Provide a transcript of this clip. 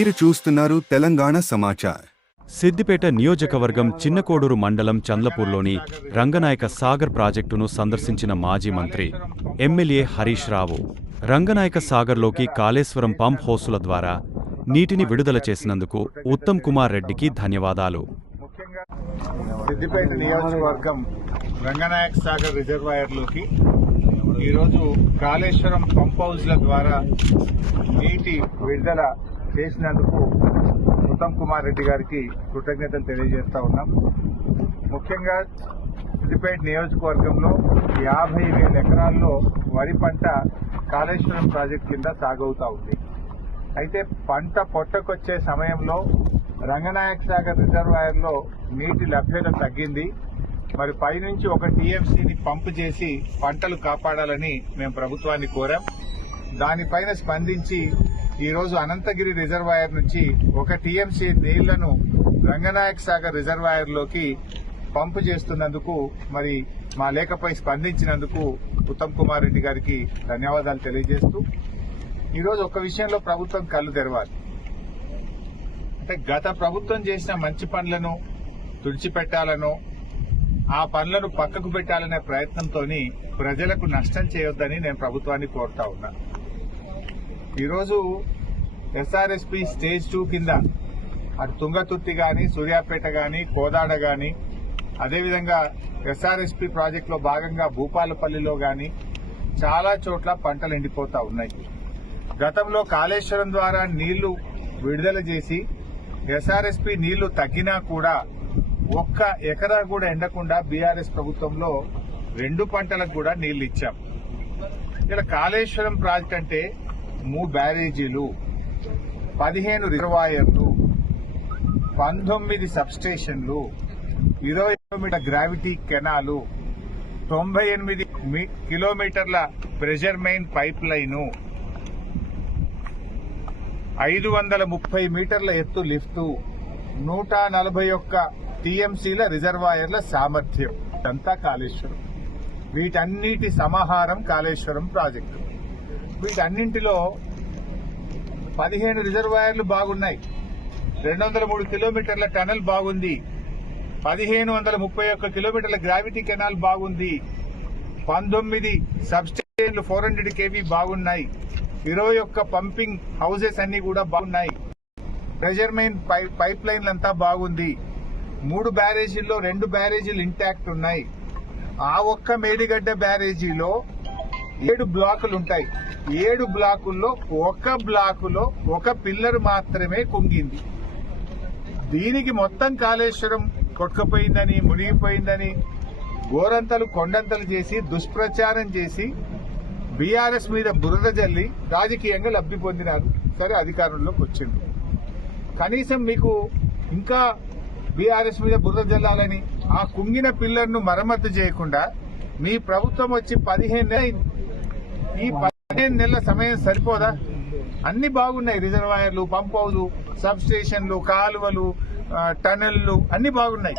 మీరు చూస్తున్నారు తెలంగాణ సమాచార్. సిద్దిపేట నియోజకవర్గం చిన్నకోడూరు మండలం చంద్లపూర్లోని రంగనాయక సాగర్ ప్రాజెక్టును సందర్శించిన మాజీ మంత్రి ఎమ్మెల్యే హరీష్ రావు రంగనాయక సాగర్లోకి కాళేశ్వరం పంప్ హౌసుల ద్వారా నీటిని విడుదల చేసినందుకు ఉత్తమ్ కుమార్ రెడ్డికి ధన్యవాదాలు. ముఖ్యంగా సిద్దిపేట నియోజకవర్గం రంగనాయక సాగర్ రిజర్వాయర్లోకి ఈరోజు కాళేశ్వరం పంప్ హౌస్ల ద్వారా నీటి విడుదల చేసినందుకు ఉత్తమ్ కుమార్ రెడ్డి గారికి కృతజ్ఞతలు తెలియజేస్తా ఉన్నాం. ముఖ్యంగా సిద్దిపేట నియోజకవర్గంలో 50,000 ఎకరాల్లో వరి పంట కాళేశ్వరం ప్రాజెక్టు కింద సాగవుతా ఉంది. అయితే పంట పొట్టకొచ్చే సమయంలో రంగనాయక సాగర్ రిజర్వాయర్లో నీటి లభ్యత తగ్గింది. మరి పైనుంచి 1 టీఎంసీని పంపు చేసి పంటలు కాపాడాలని మేము ప్రభుత్వాన్ని కోరాం. దానిపైన స్పందించి ఈరోజు అనంతగిరి రిజర్వాయర్ నుంచి 1 టీఎంసీ నీళ్లను రంగనాయక సాగర్ రిజర్వాయర్లోకి పంపు చేస్తున్నందుకు మరి మా లేఖపై స్పందించినందుకు ఉత్తమ్ కుమార్ రెడ్డి గారికి ధన్యవాదాలు తెలియజేస్తూ ఈరోజు ఒక విషయంలో ప్రభుత్వం కళ్ళు తెరవాలి. అంటే గత ప్రభుత్వం చేసిన మంచి పనులను తుడిచిపెట్టాలనో ఆ పనులను పక్కకు పెట్టాలనే ప్రయత్నంతో ప్రజలకు నష్టం చేయొద్దని నేను ప్రభుత్వాన్ని కోరుతా ఉన్నా. ఈరోజు ఎస్ఆర్ఎస్పీ స్టేజ్ 2 కింద అటు తుంగతుర్తి గాని, సూర్యాపేట గాని, కోదాడ గాని, అదేవిధంగా ఎస్ఆర్ఎస్పీ ప్రాజెక్టులో భాగంగా భూపాలపల్లిలో గాని చాలా చోట్ల పంటలు ఎండిపోతా ఉన్నాయి. గతంలో కాళేశ్వరం ద్వారా నీళ్లు విడుదల చేసి ఎస్ఆర్ఎస్పీ నీళ్లు తగ్గినా కూడా 1 ఎకరా కూడా ఎండకుండా బీఆర్ఎస్ ప్రభుత్వంలో 2 పంటలకు కూడా నీళ్లు ఇచ్చాం. ఇలా కాళేశ్వరం ప్రాజెక్ట్ అంటే 3 బ్యారేజీలు, 15 రిజర్వాయర్లు, 19 సబ్స్టేషన్లు, 20 కిలోమీటర్ గ్రావిటీ కెనాలు, 98 కిలోమీటర్ల ప్రెషర్ మెయిన్ పైప్ లైను, 530 మీటర్ల ఎత్తు లిఫ్టు, 141 టీఎంసీల రిజర్వాయర్ల సామర్థ్యం. ఇదంతా కాళేశ్వరం. వీటన్నిటి సమాహారం కాళేశ్వరం ప్రాజెక్టు. వీటన్నింటిలో 15 రిజర్వాయర్లు బాగున్నాయి, 203 కిలోమీటర్ల టనల్ బాగుంది, 1531 కిలోమీటర్ల గ్రావిటీ కెనాల్ బాగుంది, 19 సబ్స్టేషన్లు 400 కేవీ బాగున్నాయి, 21 పంపింగ్ హౌసెస్ అన్ని కూడా బాగున్నాయి, ప్రెషర్ మెయిన్ పైప్ లైన్లంతా బాగుంది, 3 బ్యారేజీల్లో 2 బ్యారేజీలు ఇంటాక్ట్ ఉన్నాయి. ఆ ఒక్క మేడిగడ్డ బ్యారేజీలో 7 బ్లాకులు ఉంటాయి. 7 బ్లాకుల్లో 1 బ్లాకులో 1 పిల్లర్ మాత్రమే కుంగింది. దీనికి మొత్తం కాళేశ్వరం కొట్టుకుపోయిందని, మునిగిపోయిందని గోరంతలు కొండంతలు చేసి దుష్ప్రచారం చేసి బీఆర్ఎస్ మీద బురద జల్లి రాజకీయంగా లబ్ధి పొందినారు. సరే, అధికారంలోకి వచ్చింది. కనీసం మీకు ఇంకా బీఆర్ఎస్ మీద బురద జల్లాలని ఆ కుంగిన పిల్లర్ను మరమ్మతు చేయకుండా మీ ప్రభుత్వం వచ్చి 15 నెలలు. ఈ 15 నెలల సమయం సరిపోదా? అన్ని బాగున్నాయి. రిజర్వాయర్లు, పంప్ హౌస్, సబ్ స్టేషన్లు, కాలువలు, టనెళ్లు అన్ని బాగున్నాయి.